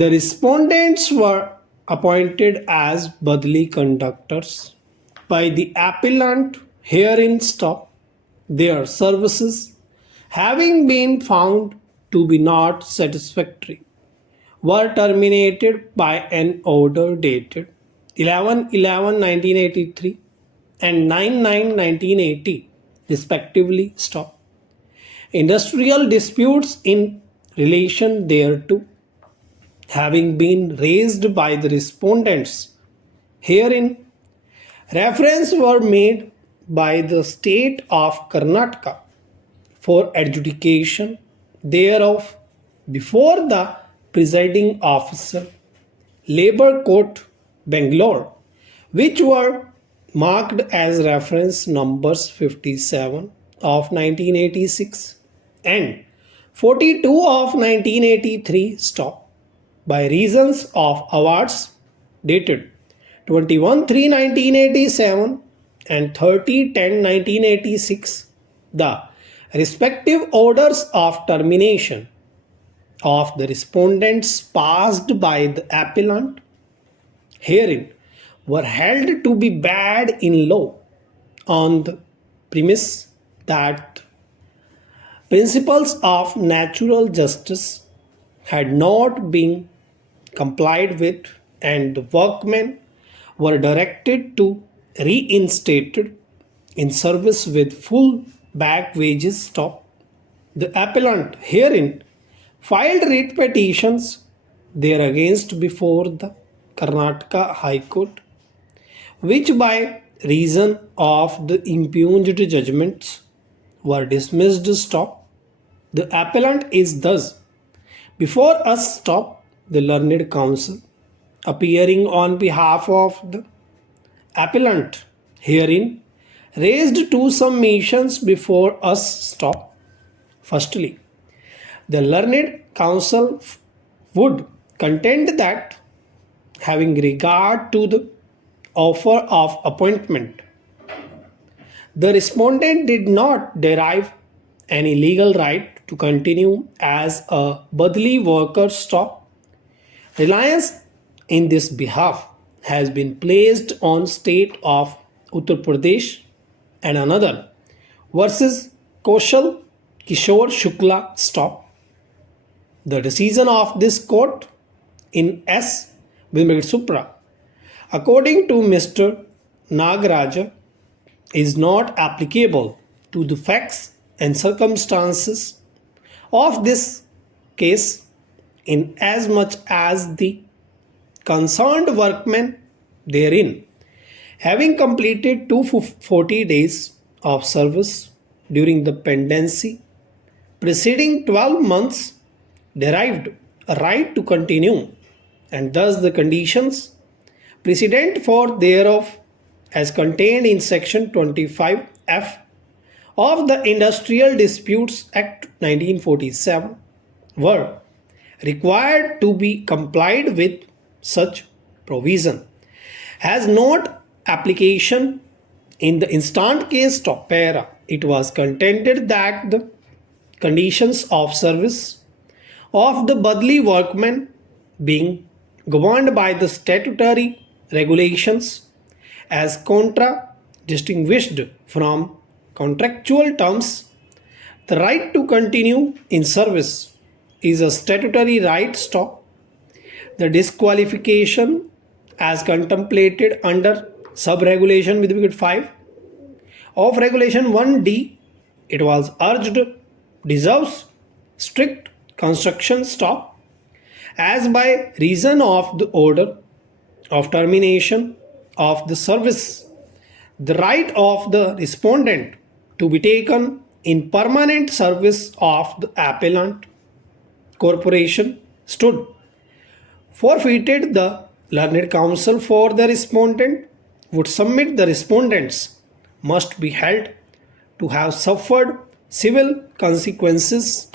The respondents were appointed as badli conductors by the appellant herein stop their services having been found to be not satisfactory were terminated by an order dated 11/11/1983 and 9/9/1980 respectively stop. Industrial disputes in relation thereto having been raised by the respondents herein, reference were made by the state of Karnataka for adjudication thereof before the presiding officer, Labour Court, Bangalore, which were marked as reference numbers 57 of 1986 and 42 of 1983 stop by reasons of awards dated 21/3/1987 and 30/10/1986, the respective orders of termination of the respondents passed by the appellant herein were held to be bad in law on the premise that principles of natural justice had not been complied with and the workmen were directed to reinstated in service with full back wages stop. The appellant herein filed writ petitions thereagainst before the Karnataka High Court, which by reason of the impugned judgments were dismissed stop. The appellant is thus before us stop the learned counsel appearing on behalf of the appellant herein raised two submissions before us stop. Firstly, the learned counsel would contend that having regard to the offer of appointment, the respondent did not derive any legal right to continue as a badli worker stop. Reliance in this behalf has been placed on state of Uttar Pradesh and another versus Kaushal Kishore Shukla stop. The decision of this court in S. Supra, according to Mr. Nagaraja, is not applicable to the facts and circumstances of this case in as much as the concerned workmen therein, having completed 240 days of service during the pendency preceding 12 months, derived a right to continue, and thus the conditions precedent for thereof as contained in section 25F of the Industrial Disputes Act 1947 were required to be complied with. Such provision has not application in the instant case stop para. It was contended that the conditions of service of the badli workmen being governed by the statutory regulations as contra distinguished from contractual terms, the right to continue in service is a statutory right stop. The disqualification as contemplated under sub-regulation with 5 of regulation 1D, it was urged, deserves strict construction stop as by reason of the order of termination of the service, the right of the respondent to be taken in permanent service of the appellant corporation stood forfeited. The learned counsel for the respondent would submit the respondents must be held to have suffered civil consequences